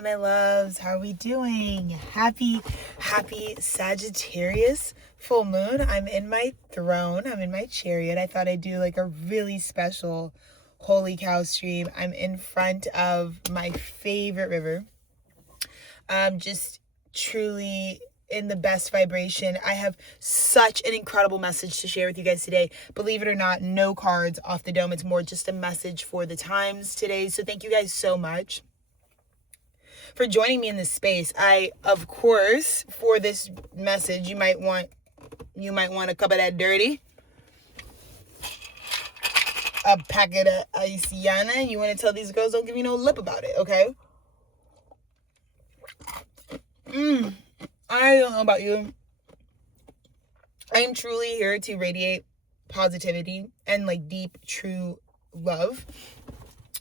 Hi, my loves. How are we doing? Happy Sagittarius full moon. I'm in my throne. I'm in my chariot. I thought I'd do like a really special holy cow stream. I'm in front of my favorite river. Just truly in the best vibration. I have such an incredible message to share with you guys today. Believe it or not, no cards off the dome. It's more just a message for the times today. So thank you guys so much for joining me in this space. I, of course, for this message, you might want a cup of that dirty, a packet of Isiana. You want to tell these girls, don't give me no lip about it, okay? I don't know about you. I am truly here to radiate positivity and like deep, true love.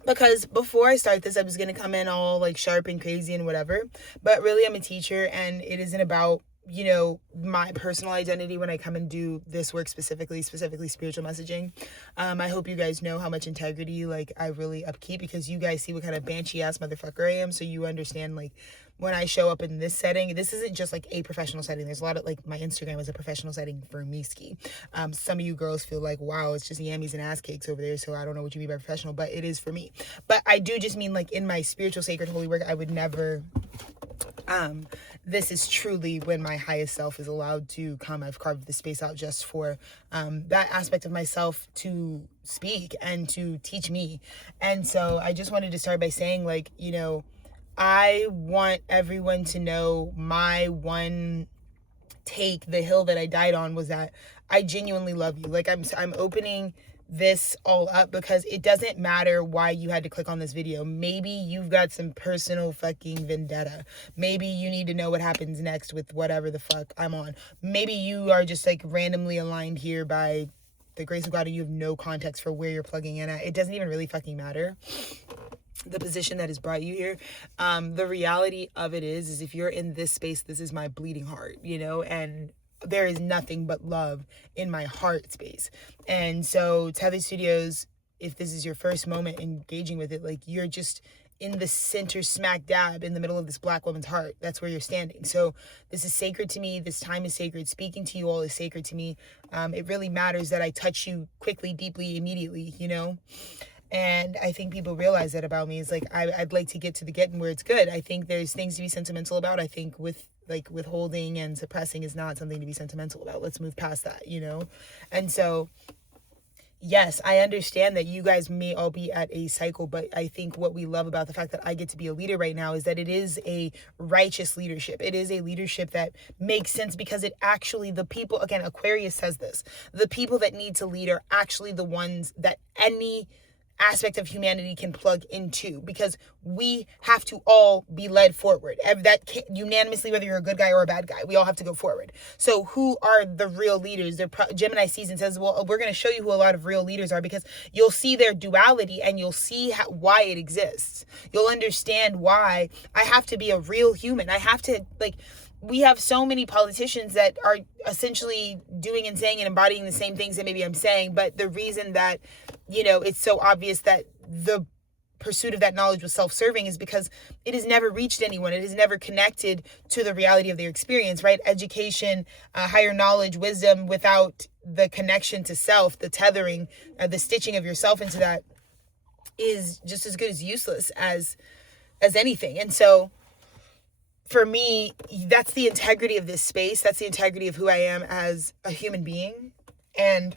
Because before I start this, I was going to come in all like sharp and crazy and whatever. But really, I'm a teacher, and it isn't about, you know, my personal identity when I come and do this work specifically spiritual messaging. I hope you guys know how much integrity like I really upkeep, because you guys see what kind of banshee ass motherfucker I am. So you understand, like, when I show up in this setting, this isn't just like a professional setting. There's a lot of, like, my Instagram is a professional setting for me ski. Some of you girls feel like, wow, it's just yammies and ass cakes over there. So I don't know what you mean by professional, but it is for me. But I do just mean, like, in my spiritual, sacred, holy work, I would never, this is truly when my highest self is allowed to come. I've carved the space out just for that aspect of myself to speak and to teach me. And so I just wanted to start by saying, like, you know, I want everyone to know my one take, the hill that I died on, was that I genuinely love you. Like, I'm opening this all up because it doesn't matter why you had to click on this video. Maybe you've got some personal fucking vendetta. Maybe you need to know what happens next with whatever the fuck I'm on. Maybe you are just like randomly aligned here by the grace of God and you have no context for where you're plugging in at. It doesn't even really fucking matter the position that has brought you here. The reality of it is if you're in this space, this is my bleeding heart, you know, and there is nothing but love in my heart space. And so Tethered Studios, if this is your first moment engaging with it, like, you're just in the center smack dab in the middle of this Black woman's heart. That's where you're standing. So this is sacred to me. This time is sacred. Speaking to you all is sacred to me. It really matters that I touch you quickly, deeply, immediately, you know? And I think people realize that about me. Is like, I'd like to get to the getting where it's good. I think there's things to be sentimental about. I think withholding and suppressing is not something to be sentimental about. Let's move past that, you know? And so, yes, I understand that you guys may all be at a cycle, but I think what we love about the fact that I get to be a leader right now is that it is a righteous leadership. It is a leadership that makes sense because it actually, the people, again, Aquarius says this, the people that need to lead are actually the ones that any aspect of humanity can plug into, because we have to all be led forward. That unanimously, whether you're a good guy or a bad guy, we all have to go forward. So who are the real leaders? Gemini season says, well, we're going to show you who a lot of real leaders are, because you'll see their duality and you'll see why it exists. You'll understand why I have to be a real human. I have to, like, we have so many politicians that are essentially doing and saying and embodying the same things that maybe I'm saying, but the reason that, you know, it's so obvious that the pursuit of that knowledge was self-serving is because it has never reached anyone. It has never connected to the reality of their experience, right? Education, higher knowledge, wisdom, without the connection to self, the tethering, the stitching of yourself into that is just as good as useless as anything. And so for me, that's the integrity of this space. That's the integrity of who I am as a human being. And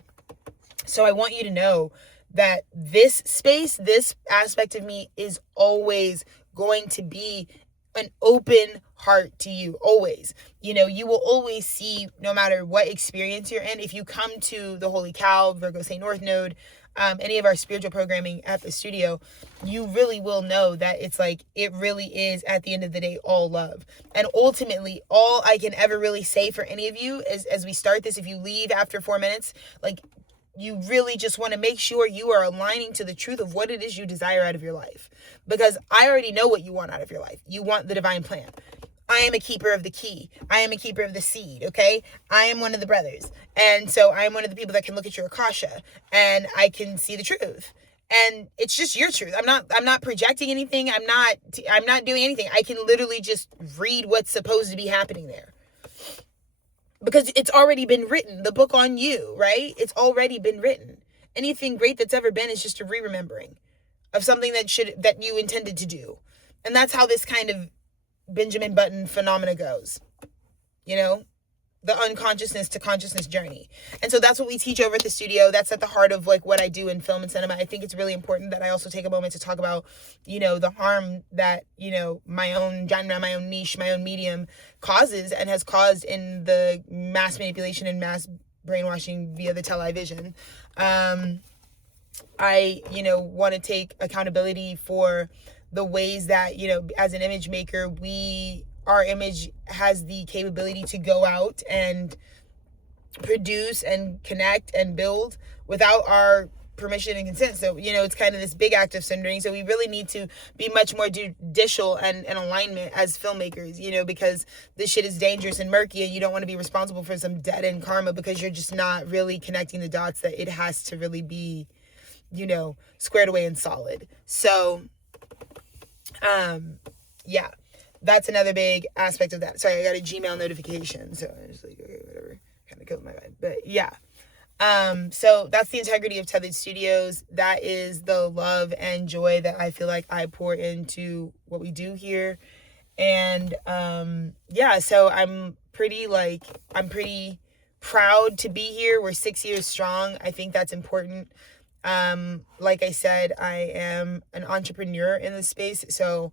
so I want you to know that this space, this aspect of me is always going to be an open heart to you, always. You know, you will always see, no matter what experience you're in, if you come to the Holy Cow, Virgo St. North Node, any of our spiritual programming at the studio, you really will know that it's like, it really is at the end of the day, all love. And ultimately, all I can ever really say for any of you is, as we start this, if you leave after 4 minutes, like, you really just want to make sure you are aligning to the truth of what it is you desire out of your life. Because I already know what you want out of your life. You want the divine plan. I am a keeper of the key. I am a keeper of the seed, okay? I am one of the brothers. And so I am one of the people that can look at your Akasha and I can see the truth. And it's just your truth. I'm not projecting anything. I'm not doing anything. I can literally just read what's supposed to be happening there. Because it's already been written. The book on you, right? It's already been written. Anything great that's ever been is just a re-remembering of something that you intended to do. And that's how this kind of Benjamin Button phenomena goes. You know? The unconsciousness to consciousness journey. And so that's what we teach over at the studio. That's at the heart of like what I do in film and cinema. I think it's really important that I also take a moment to talk about, you know, the harm that, you know, my own genre, my own niche, my own medium causes and has caused in the mass manipulation and mass brainwashing via the television. I, you know, want to take accountability for the ways that, you know, as an image maker, our image has the capability to go out and produce and connect and build without our permission and consent. So, you know, it's kind of this big act of surrendering. So we really need to be much more judicial and in alignment as filmmakers, you know, because this shit is dangerous and murky, and you don't want to be responsible for some dead-end karma because you're just not really connecting the dots that it has to really be, you know, squared away and solid. So, yeah. That's another big aspect of that. Sorry, I got a Gmail notification. So I was like, okay, whatever. Kind of killed my vibe. But yeah. So that's the integrity of Tethered Studios. That is the love and joy that I feel like I pour into what we do here. And yeah, so I'm pretty proud to be here. We're 6 years strong. I think that's important. Like I said, I am an entrepreneur in this space. So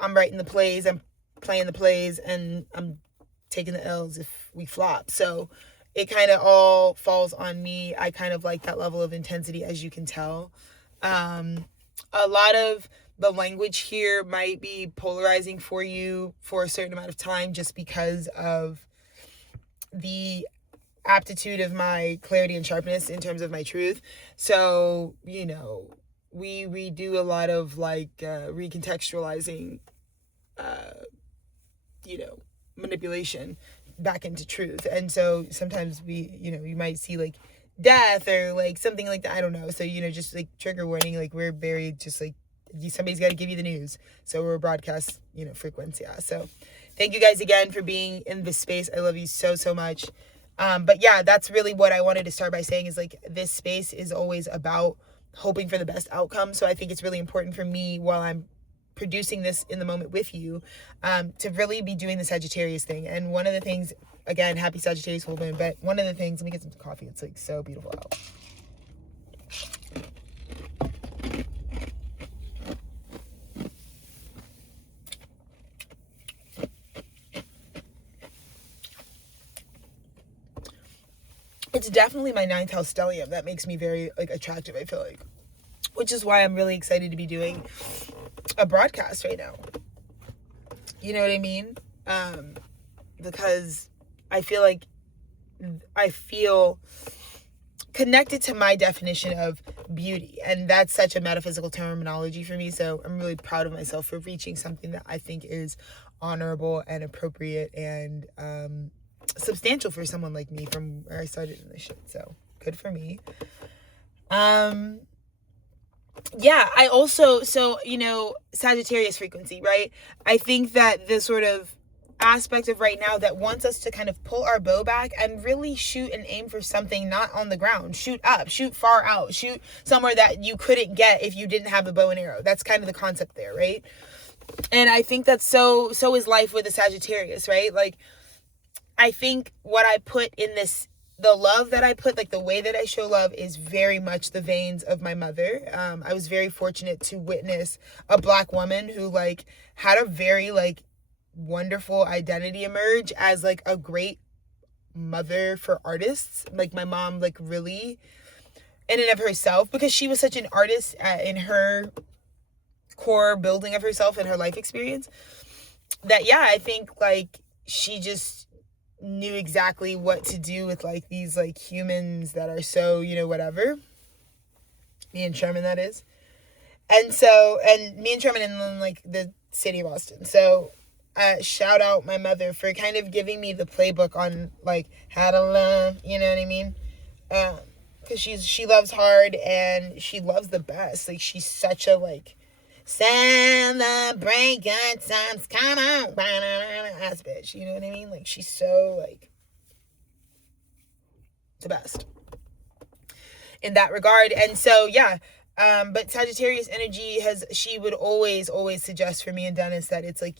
I'm writing the plays, I'm playing the plays, and I'm taking the L's if we flop. So it kind of all falls on me. I kind of like that level of intensity, as you can tell. A lot of the language here might be polarizing for you for a certain amount of time just because of the aptitude of my clarity and sharpness in terms of my truth. So, you know, we do a lot of like recontextualizing, you know, manipulation back into truth. And so sometimes you might see like death or like something like that. I don't know. So, you know, just like trigger warning, like we're very just like somebody's got to give you the news. So we're a broadcast, you know, frequency. Yeah. So thank you guys again for being in this space. I love you so, so much. But yeah, that's really what I wanted to start by saying is like this space is always about hoping for the best outcome. So I think it's really important for me while I'm producing this in the moment with you, to really be doing the Sagittarius thing. And one of the things, again, happy Sagittarius full moon, but one of the things, let me get some coffee. It's like so beautiful out. It's definitely my 9th house stellium that makes me very like attractive, I feel like, which is why I'm really excited to be doing a broadcast right now. You know what I mean? Because I feel connected to my definition of beauty, and that's such a metaphysical terminology for me. So I'm really proud of myself for reaching something that I think is honorable and appropriate and substantial for someone like me from where I started in this shit. So good for me. Yeah, I also, so, you know, Sagittarius frequency, right? I think that the sort of aspect of right now that wants us to kind of pull our bow back and really shoot and aim for something not on the ground. Shoot up, shoot far out, shoot somewhere that you couldn't get if you didn't have a bow and arrow. That's kind of the concept there, right? And I think that's so is life with a Sagittarius, right? Like, I think what I put in this, the love that I put, like the way that I show love is very much the veins of my mother. I was very fortunate to witness a Black woman who like had a very like wonderful identity emerge as like a great mother for artists. Like my mom, like really in and of herself, because she was such an artist in her core building of herself and her life experience, that yeah, I think like she just knew exactly what to do with like these like humans that are so, you know, whatever. Me and Sherman, that is. And so, and me and Sherman in like the city of Austin. So shout out my mother for kind of giving me the playbook on like how to love, you know what I mean? because she loves hard and she loves the best. Like, she's such a, like, celebrate good times, come on, ass bitch, you know what I mean? Like, she's so, like, the best in that regard. And so, yeah, but Sagittarius energy she would always suggest for me and Dennis that it's like,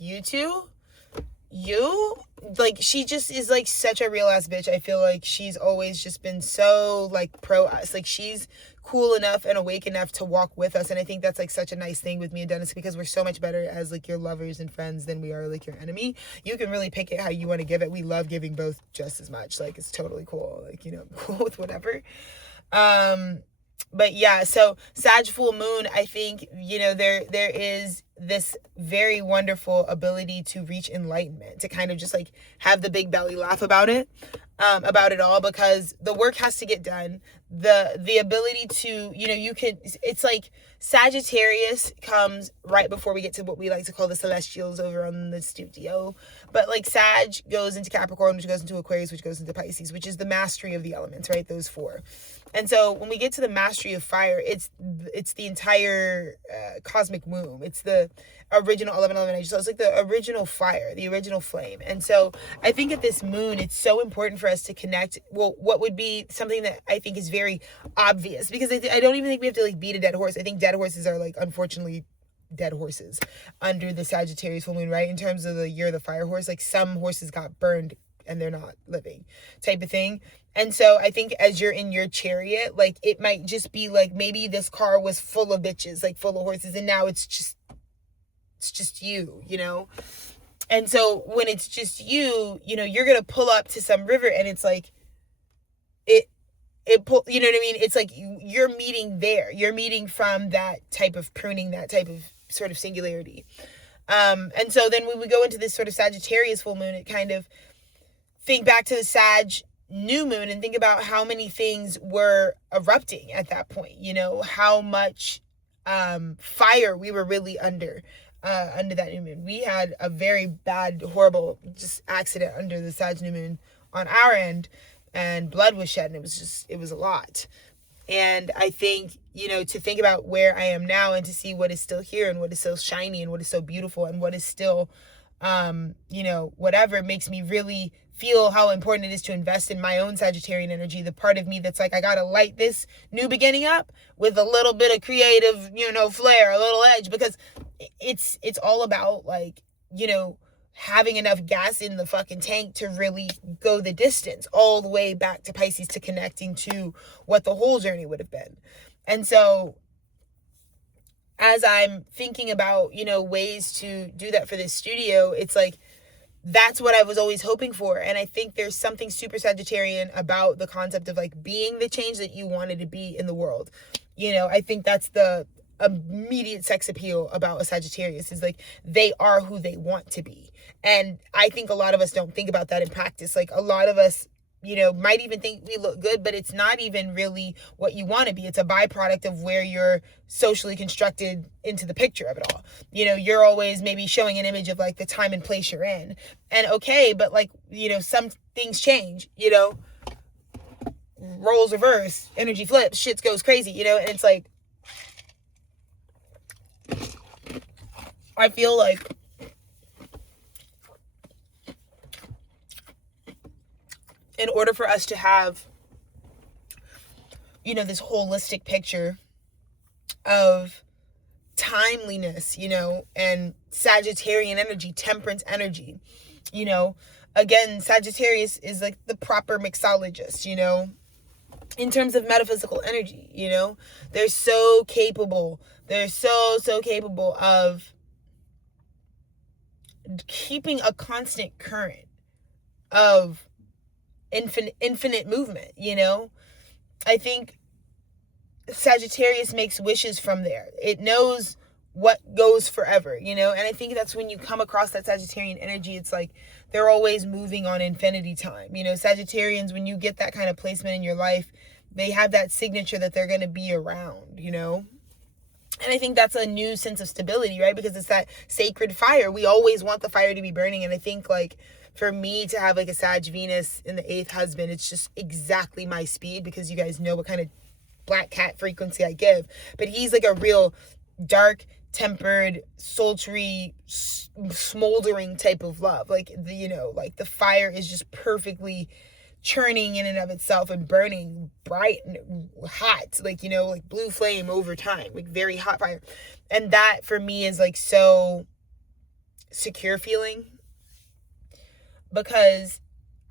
like, she just is, like, such a real ass bitch. I feel like she's always just been so, like, pro us. Like, she's cool enough and awake enough to walk with us. And I think that's, like, such a nice thing with me and Dennis, because we're so much better as, like, your lovers and friends than we are, like, your enemy. You can really pick it how you want to give it. We love giving both just as much. Like, it's totally cool. Like, you know, cool with whatever. But yeah, so Sag full moon, I think, you know, there is this very wonderful ability to reach enlightenment, to kind of just, like, have the big belly laugh about it all, because the work has to get done. The ability to, you know, it's like Sagittarius comes right before we get to what we like to call the celestials over on the studio. But, like, Sag goes into Capricorn, which goes into Aquarius, which goes into Pisces, which is the mastery of the elements, right? Those four. And so when we get to the mastery of fire, it's the entire cosmic womb. It's the original 1111. So it's like the original fire, the original flame. And so I think at this moon, it's so important for us to connect. Well, what would be something that I think is very obvious, because I don't even think we have to, like, beat a dead horse. I think dead horses are, like, unfortunately dead horses under the Sagittarius full moon, right? In terms of the year of the fire horse, like, some horses got burned and they're not living type of thing. And so I think as you're in your chariot, like, it might just be like, maybe this car was full of bitches, like, full of horses, and now it's just you, you know? And so when it's just you, you know, you're gonna pull up to some river, and it's like, you know what I mean? It's like you're meeting there. You're meeting from that type of pruning, that type of sort of singularity. And so then when we go into this sort of Sagittarius full moon, it kind of, think back to the Sag new moon and think about how many things were erupting at that point, you know, how much fire we were really under that new moon. We had a very bad, horrible just accident under the Sag new moon on our end, and blood was shed, and it was a lot. And I think, you know, to think about where I am now and to see what is still here and what is still shiny and what is so beautiful and what is still, you know, whatever, makes me really feel how important it is to invest in my own Sagittarian energy, the part of me that's like, I gotta light this new beginning up with a little bit of creative, you know, flair, a little edge, because it's all about, like, you know, having enough gas in the fucking tank to really go the distance all the way back to Pisces, to connecting to what the whole journey would have been. And so as I'm thinking about, you know, ways to do that for this studio, it's like, that's what I was always hoping for. And I think there's something super Sagittarian about the concept of, like, being the change that you wanted to be in the world. You know, I think that's the immediate sex appeal about a Sagittarius, is like, they are who they want to be. And I think a lot of us don't think about that in practice. Like, a lot of us, you know, might even think we look good, but it's not even really what you want to be. It's a byproduct of where you're socially constructed into the picture of it all. You know, you're always maybe showing an image of, like, the time and place you're in. And okay, but, like, you know, some things change, you know, roles reverse, energy flips, shit goes crazy, you know, and it's like, I feel like in order for us to have, you know, this holistic picture of timeliness, you know, and Sagittarian energy, temperance energy, you know, again, Sagittarius is like the proper mixologist, you know, in terms of metaphysical energy, you know, they're so capable. They're so capable of keeping a constant current of infinite movement, you know. I think Sagittarius makes wishes from there. It knows what goes forever, you know. And I think that's when you come across that Sagittarian energy, it's like they're always moving on infinity time, you know. Sagittarians, when you get that kind of placement in your life, they have that signature that they're going to be around, you know. And I think that's a new sense of stability, right? Because it's that sacred fire. We always want the fire to be burning. And I think, like, for me to have, like, a Sag Venus in the 8th husband, it's just exactly my speed, because you guys know what kind of black cat frequency I give. But he's, like, a real dark, tempered, sultry, smoldering type of love. Like, like, the fire is just perfectly churning in and of itself and burning bright and hot, like, like blue flame over time, like very hot fire. And that for me is like so secure feeling, because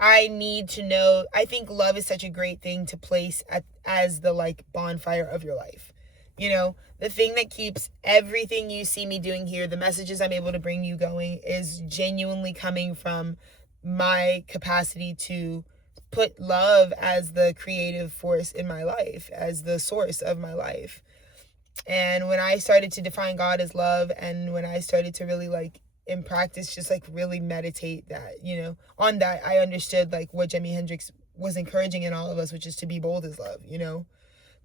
I need to know, I think love is such a great thing to place as the like bonfire of your life. The thing that keeps everything you see me doing here, the messages I'm able to bring you going, is genuinely coming from my capacity to put love as the creative force in my life, as the source of my life. And when I started to define God as love, and when I started to really like in practice just like really meditate that, on that, I understood like what Jimi Hendrix was encouraging in all of us, which is to be bold as love,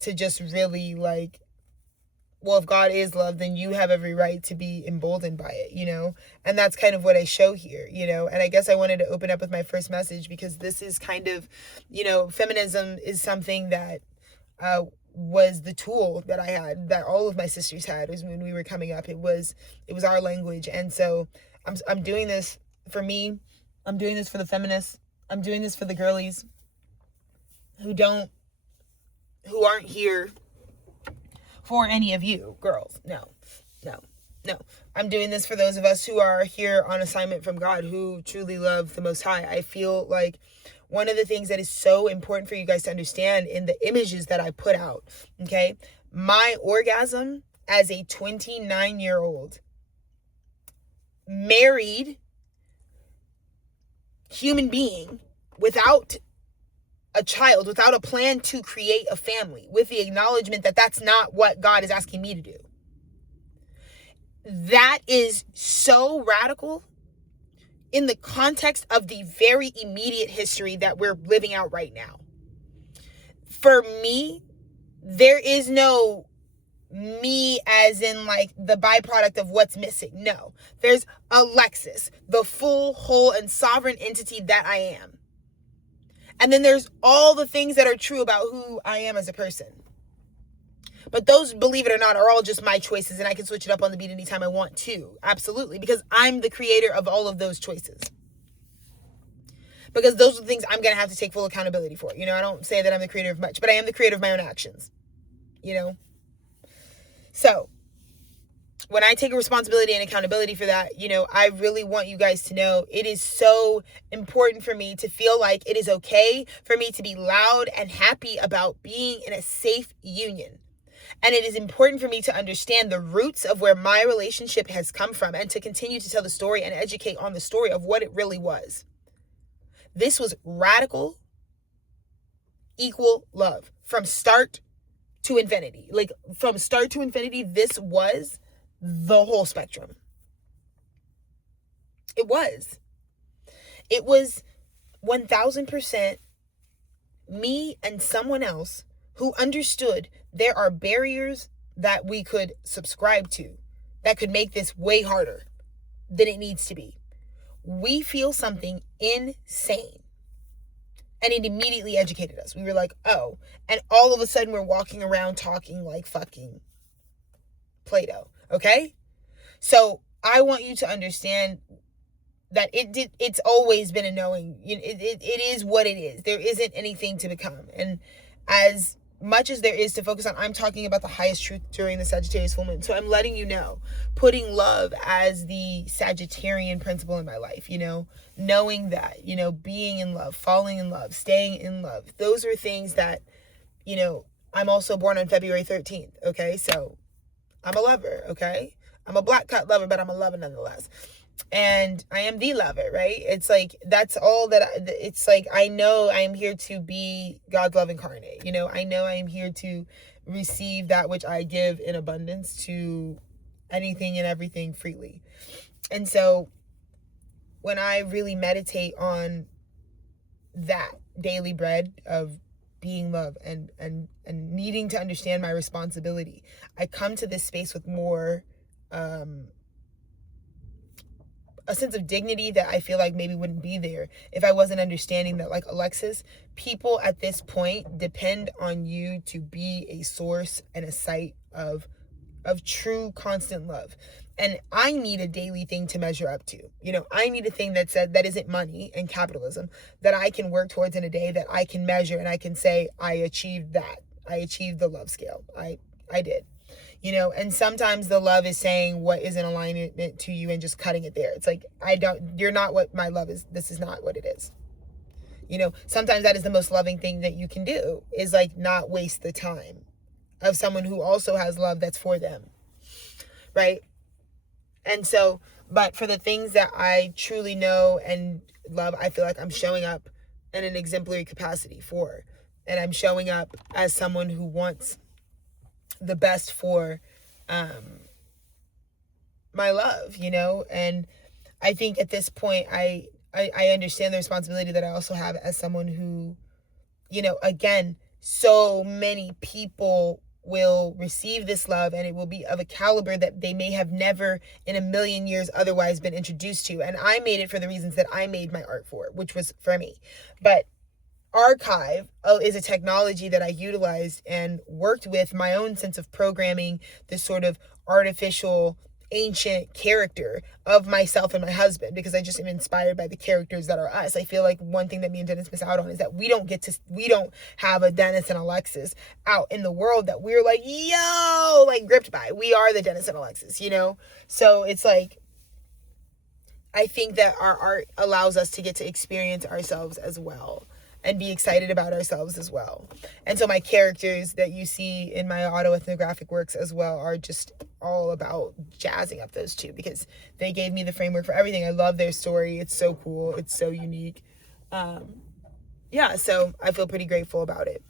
to just really like, well, if God is love, then you have every right to be emboldened by it, and that's kind of what I show here, and I guess I wanted to open up with my first message, because this is kind of, feminism is something that was the tool that I had, that all of my sisters had, was when we were coming up. It was our language. And so I'm doing this for me. I'm doing this for the feminists. I'm doing this for the girlies who aren't here for any of you girls. No. I'm doing this for those of us who are here on assignment from God, who truly love the Most High. I feel like one of the things that is so important for you guys to understand in the images that I put out, okay, my orgasm as a 29-year-old married human being without a child, without a plan to create a family, with the acknowledgement that that's not what God is asking me to do. That is so radical in the context of the very immediate history that we're living out right now. For me, there is no me as in like the byproduct of what's missing. No, there's Alexis, the full, whole, and sovereign entity that I am. And then there's all the things that are true about who I am as a person. But those, believe it or not, are all just my choices, and I can switch it up on the beat anytime I want to. Absolutely. Because I'm the creator of all of those choices. Because those are the things I'm going to have to take full accountability for. I don't say that I'm the creator of much, but I am the creator of my own actions. So, when I take a responsibility and accountability for that, I really want you guys to know it is so important for me to feel like it is okay for me to be loud and happy about being in a safe union. And it is important for me to understand the roots of where my relationship has come from, and to continue to tell the story and educate on the story of what it really was. This was radical, equal love from start to infinity. Like, from start to infinity, this was the whole spectrum. It was 1000% me and someone else who understood there are barriers that we could subscribe to that could make this way harder than it needs to be. We feel something insane. And it immediately educated us. We were like, oh. And all of a sudden we're walking around talking like fucking Play-Doh. Okay? So I want you to understand that it's always been a knowing. It is what it is. There isn't anything to become. And as much as there is to focus on, I'm talking about the highest truth during the Sagittarius full moon. So I'm letting you know, putting love as the Sagittarian principle in my life, knowing that, being in love, falling in love, staying in love. Those are things that, I'm also born on February 13th. Okay. So I'm a lover. Okay. I'm a black cut lover, but I'm a lover nonetheless. And I am the lover, right? It's like, that's all that it's like, I know I am here to be God's love incarnate. I know I am here to receive that which I give in abundance to anything and everything freely. And so when I really meditate on that daily bread of being love and needing to understand my responsibility, I come to this space with more a sense of dignity that I feel like maybe wouldn't be there if I wasn't understanding that, like, Alexis, people at this point depend on you to be a source and a site of true constant love. And I need a daily thing to measure up to. You know, I need a thing that said that isn't money and capitalism that I can work towards in a day, that I can measure and I can say I achieved that. I achieved the love scale. I did. You know, and sometimes the love is saying what is in alignment to you and just cutting it there. It's like, you're not what my love is. This is not what it is. You know, sometimes that is the most loving thing that you can do, is like not waste the time of someone who also has love that's for them. Right? And so, but for the things that I truly know and love, I feel like I'm showing up in an exemplary capacity for. And I'm showing up as someone who wants the best for my love, you know? And I think at this point, I understand the responsibility that I also have as someone who, you know, again, so many people will receive this love and it will be of a caliber that they may have never in a million years otherwise been introduced to. And I made it for the reasons that I made my art for, which was for me. But Archive is a technology that I utilized and worked with my own sense of programming, this sort of artificial ancient character of myself and my husband, because I just am inspired by the characters that are us. I feel like one thing that me and Dennis miss out on is that we don't have a Dennis and Alexis out in the world that we're like, yo, like gripped by. We are the Dennis and Alexis, you know? So it's like, I think that our art allows us to get to experience ourselves as well and be excited about ourselves as well. And so my characters that you see in my autoethnographic works as well are just all about jazzing up those two, because they gave me the framework for everything. I love their story. It's so cool. It's so unique. Yeah, so I feel pretty grateful about it.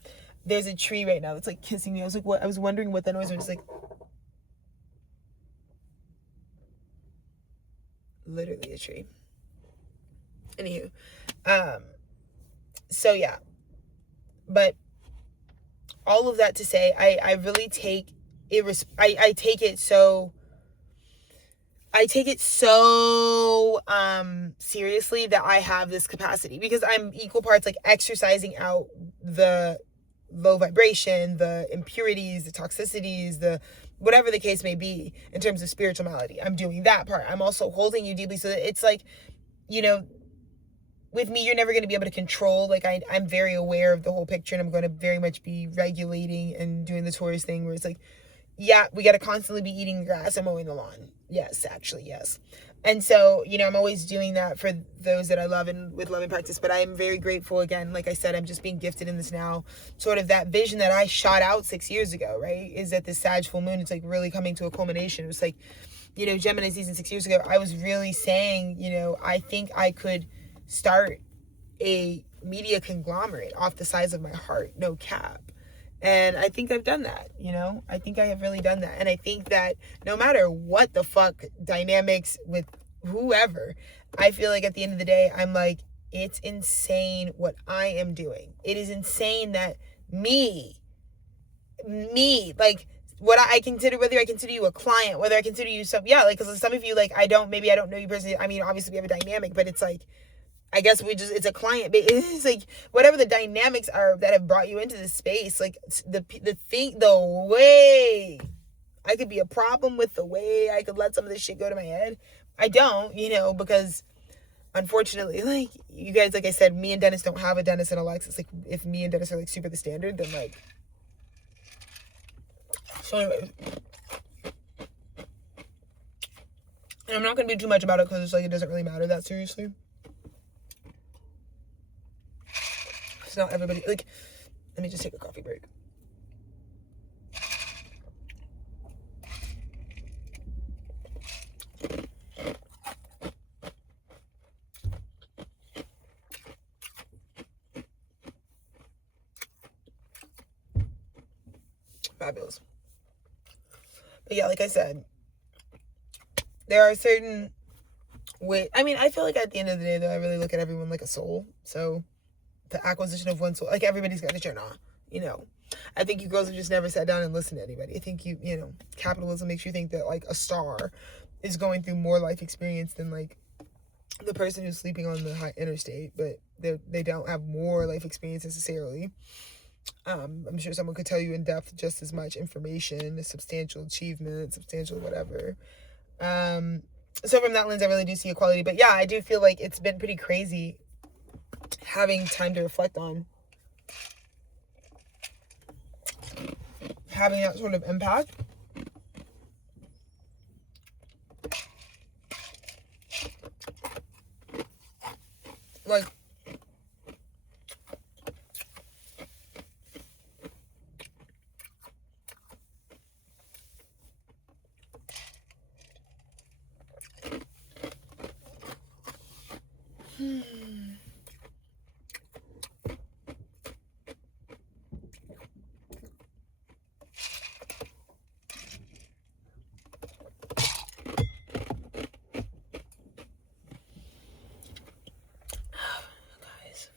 There's a tree right now that's like kissing me. I was like, what? I was wondering what that noise was. Like, literally a tree. Anywho, so yeah, but all of that to say, I really take it, I take it so seriously that I have this capacity, because I'm equal parts like exercising out the low vibration, the impurities, the toxicities, the whatever the case may be in terms of spiritual malady. I'm doing that part. I'm also holding you deeply, so that it's like, you know, with me, you're never going to be able to control. Like, I'm very aware of the whole picture, and I'm going to very much be regulating and doing the Taurus thing where it's like, yeah, we got to constantly be eating grass and mowing the lawn. Yes, actually, yes. And so, you know, I'm always doing that for those that I love and with loving practice. But I am very grateful. Again, like I said, I'm just being gifted in this now. Sort of that vision that I shot out 6 years ago, right, is that this Sag full moon, it's like really coming to a culmination. It was like, you know, Gemini season 6 years ago, I was really saying, you know, I think I could start a media conglomerate off the size of my heart, no cap. And I think I've done that, you know? I think I have really done that. And I think that no matter what the fuck dynamics with whoever, I feel like at the end of the day, I'm like, it's insane what I am doing. It is insane that me, like, what I consider, whether I consider you a client, whether I consider you yeah, like, because some of you, like, I don't know you personally. I mean, obviously we have a dynamic, but it's like, I guess it's a client, but it's like whatever the dynamics are that have brought you into this space, like the way I could be a problem with the way I could let some of this shit go to my head. I don't, you know, because unfortunately, like, you guys, like I said, me and Dennis don't have a Dennis and Alexis. Like, if me and Dennis are like super the standard, then like, so anyway, and I'm not going to be too much about it because it's like, it doesn't really matter that seriously. Not everybody, like, let me just take a coffee break. Fabulous. But yeah, like I said, there are certain ways. I mean, I feel like at the end of the day, though, I really look at everyone like a soul. So the acquisition of one soul, like, everybody's got a journey. you know. I think you girls have just never sat down and listened to anybody. I think capitalism makes you think that like a star is going through more life experience than like the person who's sleeping on the high interstate, but they don't have more life experience necessarily. I'm sure someone could tell you in depth just as much information, a substantial achievement, substantial whatever. So from that lens, I really do see equality. But yeah, I do feel like it's been pretty crazy having time to reflect on having that sort of impact. Like, guys.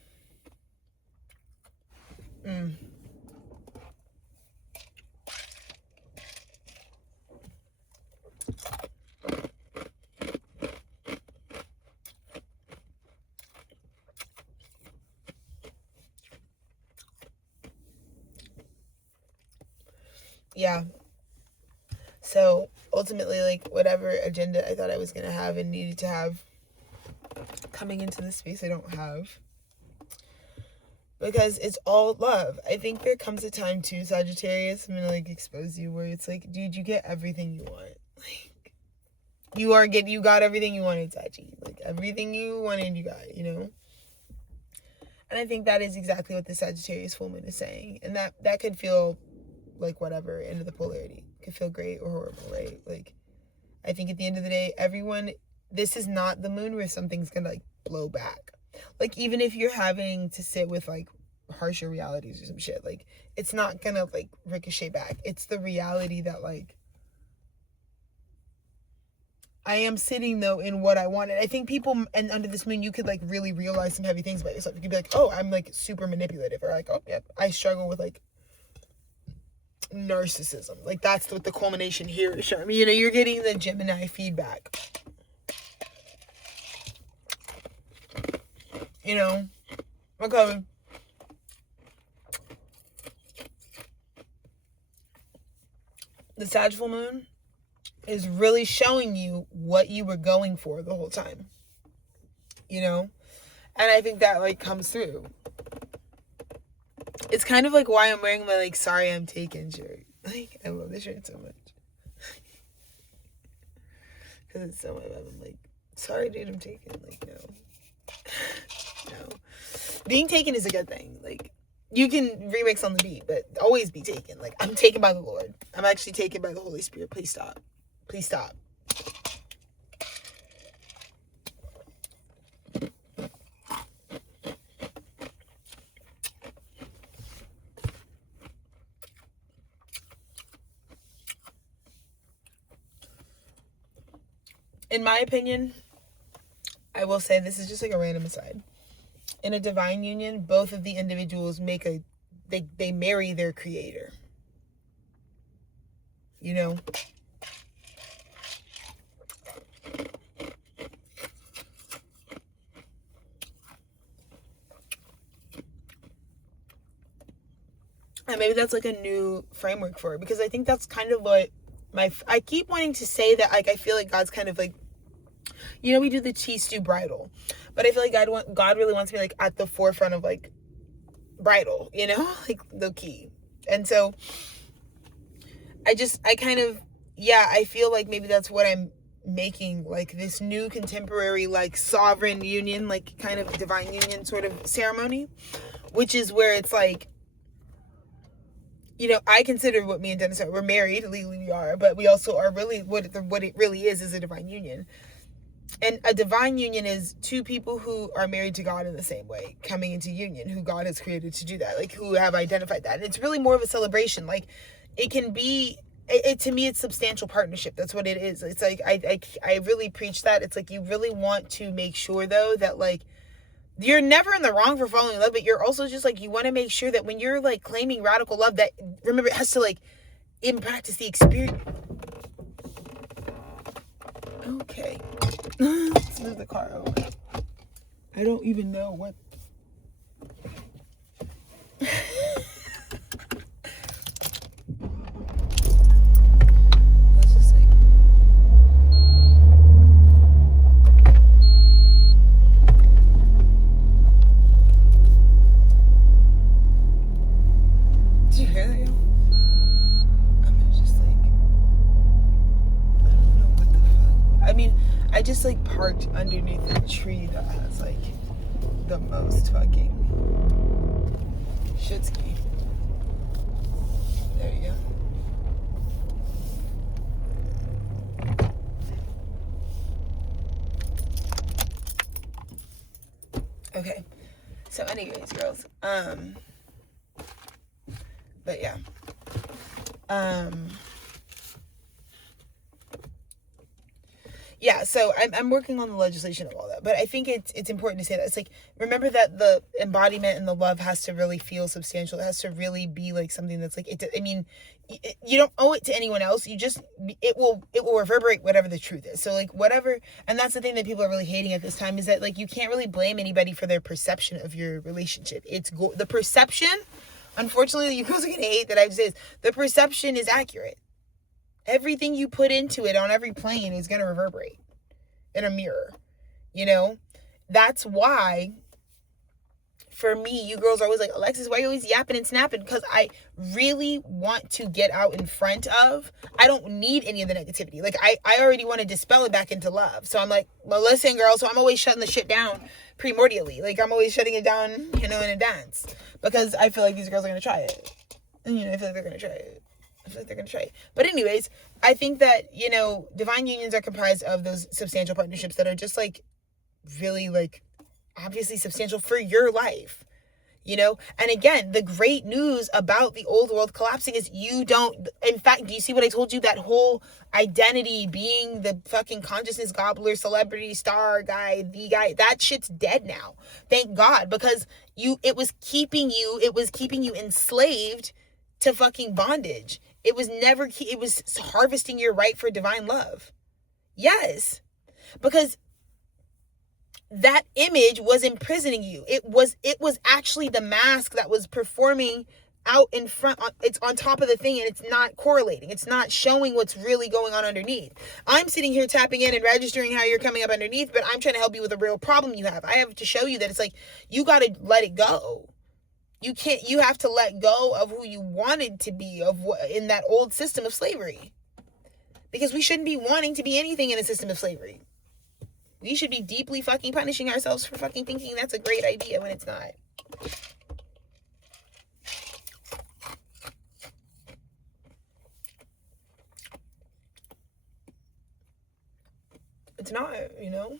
Yeah. So ultimately, like, whatever agenda I thought I was gonna have and needed to have coming into this space, I don't have, because it's all love. I think there comes a time too, Sagittarius, I'm gonna like expose you, where it's like, dude, you get everything you want. Like, you got everything you wanted, Saggy. Like, everything you wanted, you got, you know? And I think that is exactly what the Sagittarius full moon is saying. And that could feel like whatever end of the polarity. It could feel great or horrible, right? Like, I think at the end of the day, this is not the moon where something's gonna like blow back. Like, even if you're having to sit with like harsher realities or some shit, like, it's not gonna like ricochet back. It's the reality that like I am sitting though in what I wanted. I think people, and under this moon, you could like really realize some heavy things about yourself. You could be like, oh, I'm like super manipulative, or like, oh yeah, I struggle with like narcissism. Like, that's what the culmination here is showing me. You know, you're getting the Gemini feedback. You know, okay. The Sag full moon is really showing you what you were going for the whole time. You know? And I think that like comes through. It's kind of like why I'm wearing my like sorry I'm taken shirt. Like, I love this shirt so much. Because it's so much. I'm like, sorry dude, I'm taken. Like, no. No. Being taken is a good thing. Like, you can remix on the beat, but always be taken. Like, I'm taken by the Lord. I'm actually taken by the Holy Spirit. Please stop. Please stop. In my opinion, I will say, this is just like a random aside. In a divine union, both of the individuals they marry their creator. You know? And maybe that's like a new framework for it, because I think that's kind of what I keep wanting to say that, like, I feel like God's kind of like, you know, we do the cheese stew bridal, but I feel like God really wants me like at the forefront of like bridal, you know, like low key. And so I feel like maybe that's what I'm making, like this new contemporary, like sovereign union, like kind of divine union sort of ceremony, which is where it's like, you know, I consider what me and Dennis are, we're married, legally we are, but we also are really, what it really is a divine union. And a divine union is two people who are married to God in the same way, coming into union, who God has created to do that, like who have identified that. And it's really more of a celebration. Like, it can be, to me, it's substantial partnership. That's what it is. It's like, I really preach that. It's like, you really want to make sure though that like you're never in the wrong for falling in love, but you're also just like, you want to make sure that when you're like claiming radical love, that, remember, it has to like in practice the experience. Okay. Let's move the car over. I don't even know what. Let's just like. Did you hear that, y'all? I'm gonna just like. I don't know what the fuck. I mean, I just like parked underneath a tree that has like the most fucking shit ski. There you go. Okay. So anyways, girls. But yeah. Yeah, so I'm working on the legislation of all that, but I think it's important to say that it's like, remember that the embodiment and the love has to really feel substantial. It has to really be like something that's like, you don't owe it to anyone else. You just, it will reverberate whatever the truth is. So like whatever, and that's the thing that people are really hating at this time, is that like you can't really blame anybody for their perception of your relationship. It's the perception, unfortunately, you guys are gonna hate that I say this, the perception is accurate. Everything you put into it on every plane is going to reverberate in a mirror, you know? That's why, for me, you girls are always like, Alexis, why are you always yapping and snapping? Because I really want to get out in front of, I don't need any of the negativity. Like, I already want to dispel it back into love. So I'm like, well, listen, girl, so I'm always shutting the shit down primordially. Like, I'm always shutting it down, you know, in advance. Because I feel like these girls are going to try it. And, you know, I feel like they're going to try it. Like they're gonna try. But anyways, I think that, you know, divine unions are comprised of those substantial partnerships that are just like really like obviously substantial for your life, you know? And again, the great news about the old world collapsing is you don't, in fact, do you see what I told you? That whole identity being the fucking consciousness gobbler, celebrity star guy, the guy, that shit's dead now. Thank God, because it was keeping you enslaved to fucking bondage. It was harvesting your right for divine love. Yes. Because that image was imprisoning you. It was actually the mask that was performing out in front. It's on top of the thing, and it's not correlating. It's not showing what's really going on underneath. I'm sitting here tapping in and registering how you're coming up underneath, but I'm trying to help you with a real problem you have. I have to show you that it's like, you got to let it go. You have to let go of who you wanted to be in that old system of slavery. Because we shouldn't be wanting to be anything in a system of slavery. We should be deeply fucking punishing ourselves for fucking thinking that's a great idea when it's not. It's not, you know?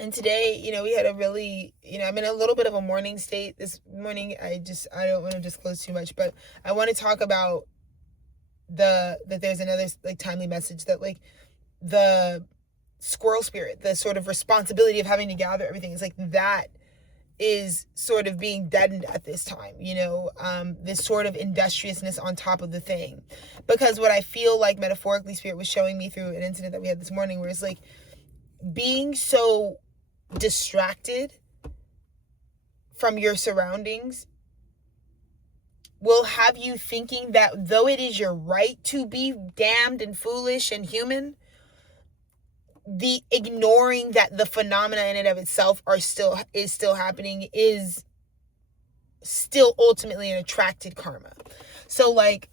And today, you know, we had a really, you know, I'm in a little bit of a morning state this morning. I don't want to disclose too much, but I want to talk about that there's another like timely message that like the squirrel spirit, the sort of responsibility of having to gather everything is like that is sort of being deadened at this time, you know, this sort of industriousness on top of the thing. Because what I feel like metaphorically Spirit was showing me through an incident that we had this morning, where it's like being so distracted from your surroundings will have you thinking that though it is your right to be damned and foolish and human, the ignoring that the phenomena in and of itself is still happening is still ultimately an attracted karma. So like,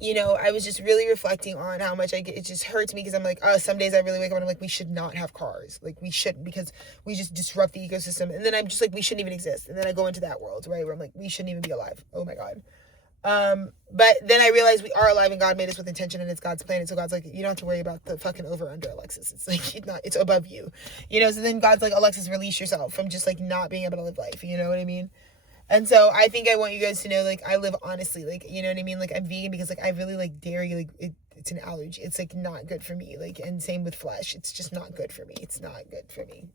you know, I was just really reflecting on how much it just hurts me, because I'm like, oh, some days I really wake up and I'm like, we should not have cars. Like, we shouldn't, because we just disrupt the ecosystem. And then I'm just like, we shouldn't even exist. And then I go into that world, right, where I'm like, we shouldn't even be alive. Oh my God. But then I realized we are alive and God made us with intention and it's God's plan. And so God's like, you don't have to worry about the fucking over under, Alexis. It's like, it's above you, you know? So then God's like, Alexis, release yourself from just like not being able to live life. You know what I mean? And so I think I want you guys to know, like, I live honestly, like, you know what I mean? Like, I'm vegan because, like, I really like dairy. Like, it's an allergy. It's, like, not good for me. Like, and same with flesh. It's just not good for me. It's not good for me.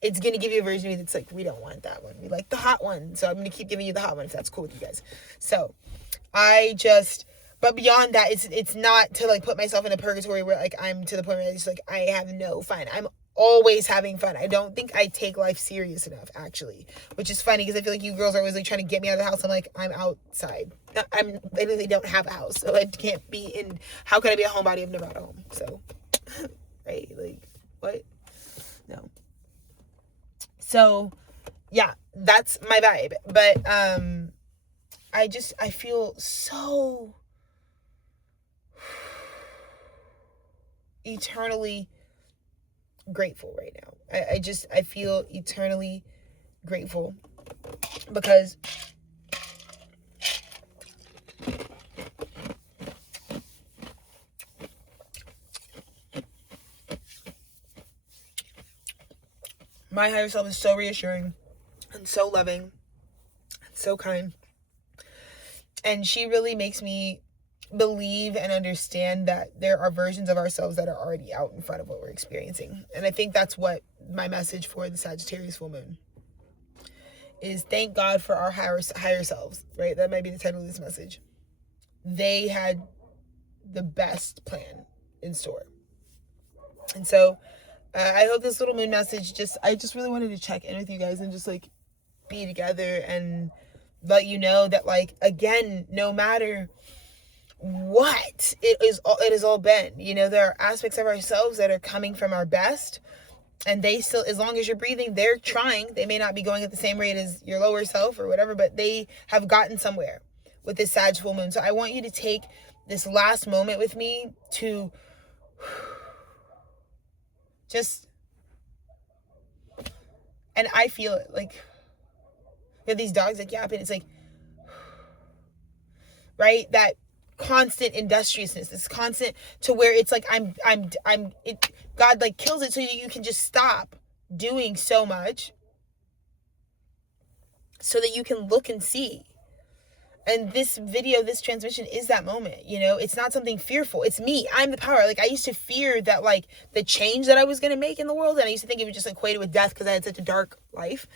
It's going to give you a version of me that's like, we don't want that one. We like the hot one. So I'm going to keep giving you the hot one if that's cool with you guys. So but beyond that, it's not to, like, put myself in a purgatory where, like, I'm to the point where I just, like, I have no fun. I'm always having fun. I don't think I take life serious enough, actually, which is funny because I feel like you girls are always, like, trying to get me out of the house. I'm like, I'm outside. I literally don't have a house, so I can't be in. How can I be a homebody if I'm never at home? So, right? Like, what? No. So, yeah, that's my vibe. But I feel so eternally grateful right now. I feel eternally grateful because my higher self is so reassuring and so loving and so kind. And she really makes me believe and understand that there are versions of ourselves that are already out in front of what we're experiencing. And I think that's what my message for the Sagittarius full moon is. Thank God for our higher selves, right? That might be the title of this message. They had the best plan in store. And so I hope this little moon message I just really wanted to check in with you guys and just, like, be together and let you know that, like, again, no matter what it has all been, you know, there are aspects of ourselves that are coming from our best, and they still, as long as you're breathing, they're trying. They may not be going at the same rate as your lower self or whatever, but they have gotten somewhere with this Sag full moon. So I want you to take this last moment with me to just, and I feel it, like, you have these dogs, like, yapping. It's like, right? That constant industriousness, this constant to where it's like, God, like, kills it so you can just stop doing so much so that you can look and see. And this video, this transmission is that moment, you know? It's not something fearful. It's me. I'm the power. Like, I used to fear that, like, the change that I was going to make in the world, and I used to think it would just equate with death because I had such a dark life.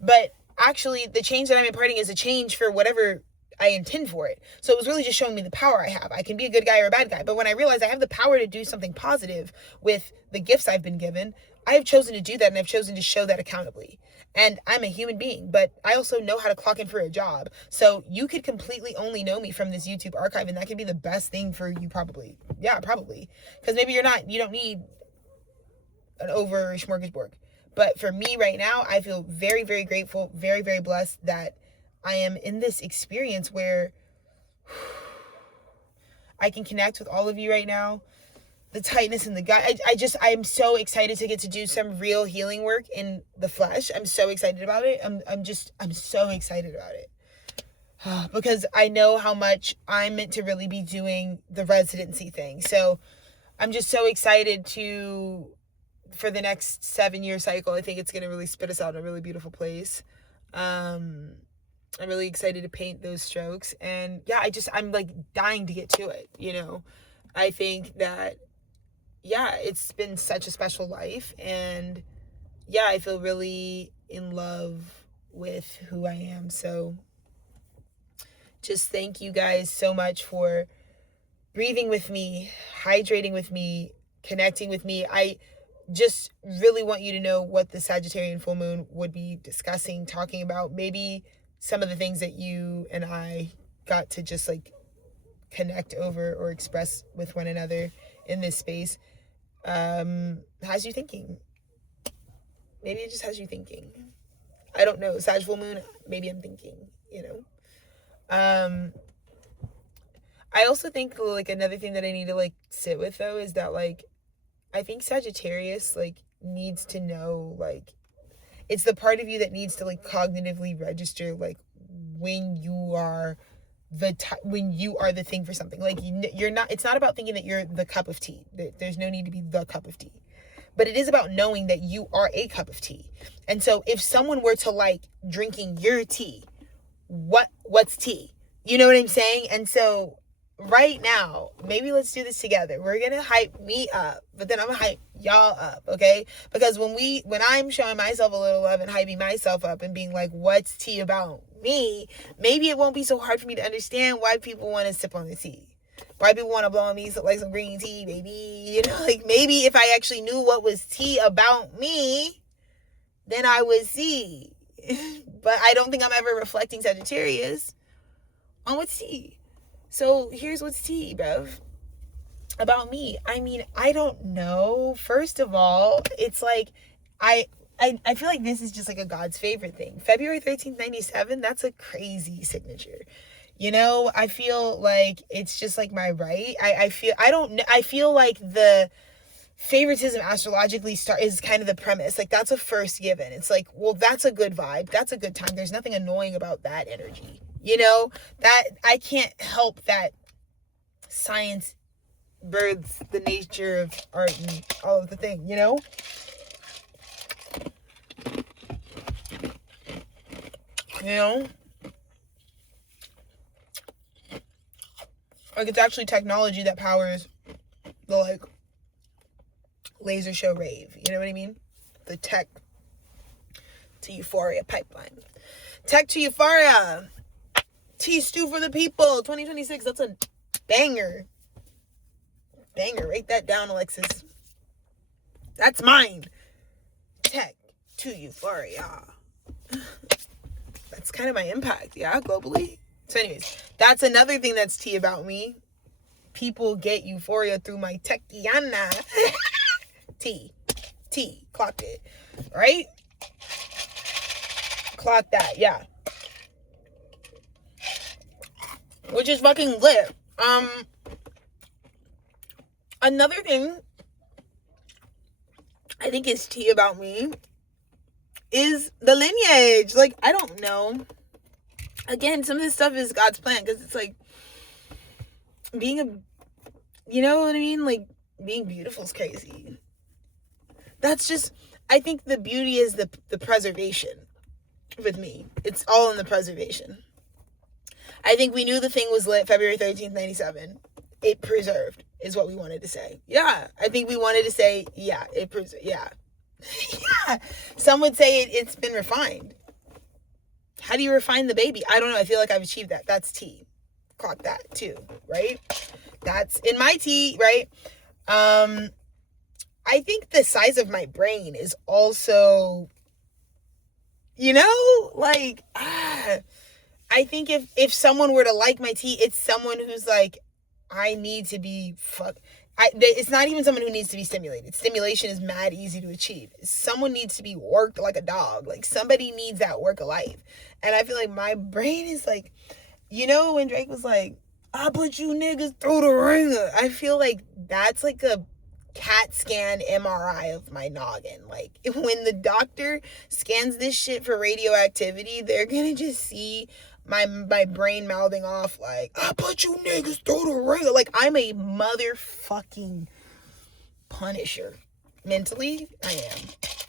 But actually, the change that I'm imparting is a change for whatever I intend for it. So it was really just showing me the power I have. I can be a good guy or a bad guy. But when I realized I have the power to do something positive with the gifts I've been given, I have chosen to do that, and I've chosen to show that accountably. And I'm a human being, but I also know how to clock in for a job. So you could completely only know me from this YouTube archive, and that could be the best thing for you, probably. Yeah, probably. Because maybe you don't need an over smorgasbord. But for me right now, I feel very, very grateful, very, very blessed that I am in this experience where I can connect with all of you right now. The tightness in the gut. I'm so excited to get to do some real healing work in the flesh. I'm so excited about it. I'm so excited about it. Because I know how much I'm meant to really be doing the residency thing. So I'm just so excited for the next 7-year cycle. I think it's going to really spit us out in a really beautiful place. I'm really excited to paint those strokes. And yeah, I'm like dying to get to it, you know. I think that, yeah, it's been such a special life. And yeah, I feel really in love with who I am. So just thank you guys so much for breathing with me, hydrating with me, connecting with me. I just really want you to know what the Sagittarian full moon would be discussing, talking about, maybe some of the things that you and I got to just, like, connect over or express with one another in this space. Has you thinking. Maybe it just has you thinking. I don't know. Sag full moon, maybe I'm thinking, you know. I also think, like, another thing that I need to, like, sit with, though, is that, like, I think Sagittarius, like, needs to know, like, it's the part of you that needs to, like, cognitively register, like, when you are the thing for something. Like, you're not, it's not about thinking that you're the cup of tea. There's no need to be the cup of tea. but it is about knowing that you are a cup of tea. And so if someone were to like drinking your tea, what's tea? You know what I'm saying? And so right now, maybe let's do this together. We're gonna hype me up, but then I'm gonna hype y'all up, okay? Because when I'm showing myself a little love and hyping myself up and being like, what's tea about me? Maybe it won't be so hard for me to understand why people want to sip on the tea. Why people want to blow on me like some green tea, baby. You know, like maybe if I actually knew what was tea about me, then I would see. But I don't think I'm ever reflecting Sagittarius on what's tea. So here's what's tea, bruv. About me. I mean, I don't know. First of all, it's like I feel like this is just like a God's favorite thing. February 13th, 97, that's a crazy signature. You know, I feel like it's just like my right. I feel like the favoritism astrologically is kind of the premise. Like that's a first given. It's like, well, that's a good vibe. That's a good time. There's nothing annoying about that energy. You know, that I can't help that science births the nature of art and all of the thing, you know? You know? Like it's actually technology that powers the like laser show rave. You know what I mean? The tech to euphoria pipeline. Tech to euphoria. Tea stew for the people. 2026. That's a banger. Banger. Write that down, Alexis. That's mine. Tech to euphoria. That's kind of my impact. Yeah, globally. So anyways, that's another thing that's tea about me. People get euphoria through my techiana. Tea. Clocked it. Right? Clock that. Yeah. Which is fucking lit. Another thing I think is tea about me is the lineage. Like, I don't know. Again, some of this stuff is God's plan, because it's like you know what I mean? Like, being beautiful is crazy. That's just, I think the beauty is the preservation with me. It's all in the preservation. I think we knew the thing was lit February 13th, 97. It preserved is what we wanted to say. Yeah. I think we wanted to say, yeah, it preserved. Yeah. Yeah. Some would say it's been refined. How do you refine the baby? I don't know. I feel like I've achieved that. That's tea. Clock that too, right? That's in my tea, right? I think the size of my brain is also, you know, like, I think if someone were to like my tea, it's someone who's like, I need to be it's not even someone who needs to be stimulated. Stimulation is mad easy to achieve. Someone needs to be worked like a dog. Like somebody needs that work of life. And I feel like my brain is like, you know, when Drake was like, I put you niggas through the ringer. I feel like that's like a CAT scan MRI of my noggin. Like when the doctor scans this shit for radioactivity, they're gonna just see my brain mouthing off like, I put you niggas through the ringer. Like I'm a motherfucking Punisher. Mentally, I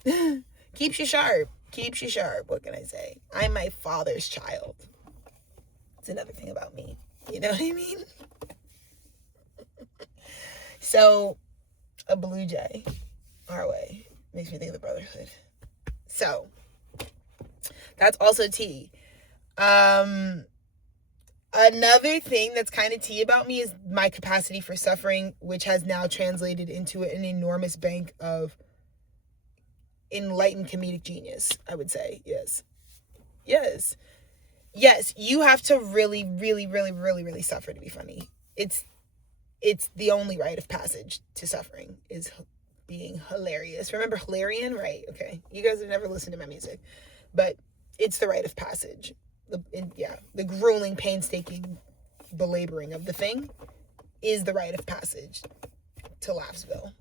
am. Keeps you sharp. What can I say? I'm my father's child. It's another thing about me. You know what I mean? So, a blue jay, our way, makes me think of the brotherhood. So, that's also tea. Another thing that's kind of tea about me is my capacity for suffering, which has now translated into an enormous bank of enlightened comedic genius, I would say. Yes, you have to really, really, really, really, really suffer to be funny. It's the only rite of passage to suffering is being hilarious. Remember Hilarion? Right, okay. You guys have never listened to my music, but it's the rite of passage. The grueling, painstaking belaboring of the thing is the rite of passage to Laughsville.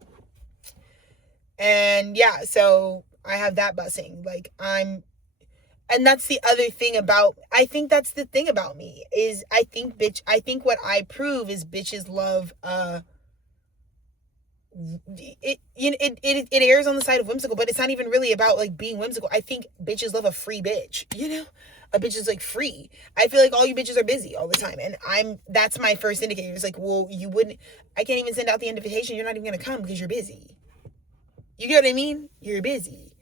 And yeah, so I have that busing. Like and that's the other thing I think that's the thing about me is I think what I prove is bitches love it airs on the side of whimsical, but it's not even really about like being whimsical. I think bitches love a free bitch, you know? A bitch is like free. I feel like all you bitches are busy all the time, and that's my first indicator. It's like, well, I can't even send out the invitation. You're not even gonna come because you're busy. You get what I mean? You're busy.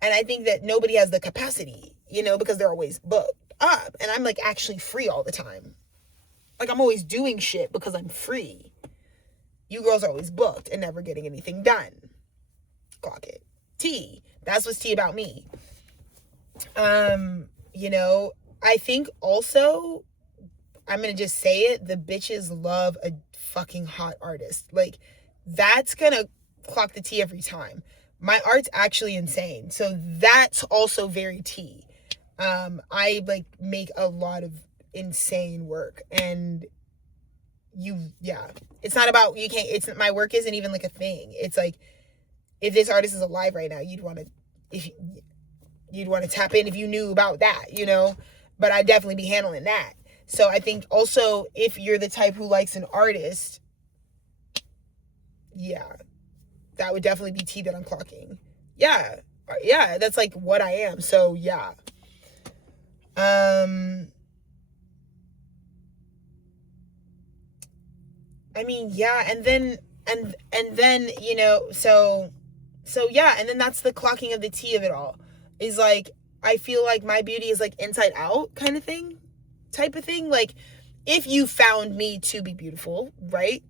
And I think that nobody has the capacity, you know, because they're always booked up. And I'm like actually free all the time. Like I'm always doing shit because I'm free. You girls are always booked and never getting anything done. Clock it. T. That's what's tea about me. You know, I think also, I'm going to just say it, the bitches love a fucking hot artist. Like, that's going to clock the tea every time. My art's actually insane. So that's also very tea. I like make a lot of insane work, and it's not about, my work isn't even like a thing. It's like, if this artist is alive right now, you'd want to tap in if you knew about that, you know, but I'd definitely be handling that. So I think also, if you're the type who likes an artist, that would definitely be tea that I'm clocking. Yeah, that's like what I am. So yeah. I mean, yeah, and then, you know, so yeah, and then that's the clocking of the tea of it all. Is like, I feel like my beauty is like inside out kind of thing, type of thing. Like, if you found me to be beautiful, right?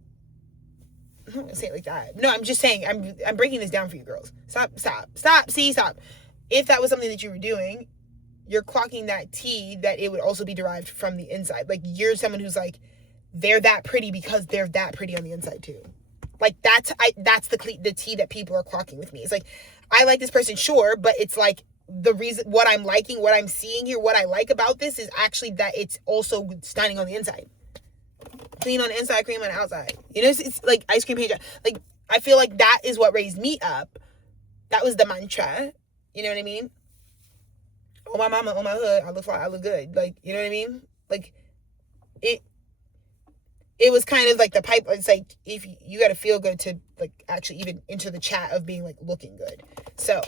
I'm not gonna say it like that. No, I'm just saying, I'm breaking this down for you girls. Stop. If that was something that you were doing, you're clocking that tea that it would also be derived from the inside. Like, you're someone who's like, they're that pretty because they're that pretty on the inside too. Like, that's the tea that people are clocking with me. It's like, I like this person, sure, but it's like, the reason, what I'm liking, what I'm seeing here, what I like about this is actually that it's also stunning on the inside. Clean on the inside, cream on the outside. You know, it's like ice cream paint. Like, I feel like that is what raised me up. That was the mantra. You know what I mean? Oh, my mama, oh, my hood, I look fly, I look good. Like, you know what I mean? Like, it was kind of like the pipe. It's like, if you got to feel good to like actually even enter the chat of being like looking good. So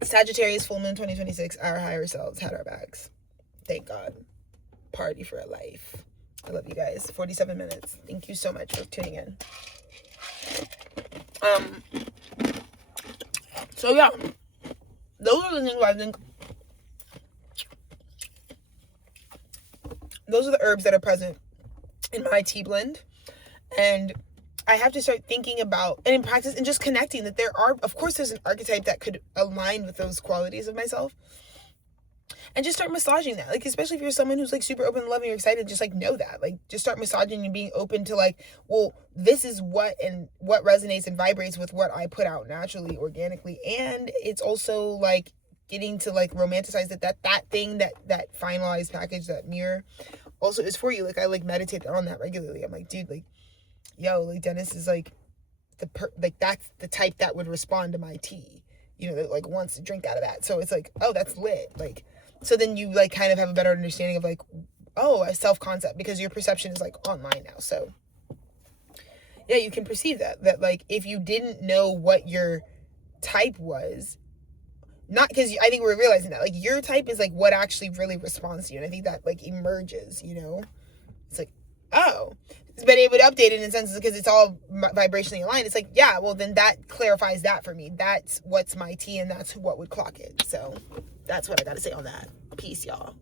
Sagittarius full moon 2026, our higher selves had our backs. Thank God. Party for a life. I love you guys. 47 minutes. Thank you so much for tuning in. So yeah, those are the things I think. Those are the herbs that are present in my tea blend, and I have to start thinking about, and in practice, and just connecting that there are, of course, there's an archetype that could align with those qualities of myself, and just start massaging that. Like, especially if you're someone who's like super open and loving, you're excited, just like know that, like, just start massaging and being open to like, well, this is what resonates and vibrates with what I put out naturally, organically. And it's also like getting to like romanticize that thing, that finalized package, that mirror also is for you. Like, I like meditate on that regularly. I'm like, dude, like, yo, like Dennis is like that's the type that would respond to my tea, you know, that like wants to drink out of that. So it's like, oh, that's lit. Like, so then you like kind of have a better understanding of like, oh, a self-concept, because your perception is like online now. So yeah, you can perceive that like, if you didn't know what your type was, not because I think we're realizing that like your type is like what actually really responds to you. And I think that like emerges, you know, it's like, oh, but it would update it in a sense because it's all vibrationally aligned. It's like, yeah, well then that clarifies that for me. That's what's my tea, and that's what would clock it. So that's what I got to say on that. Peace, y'all.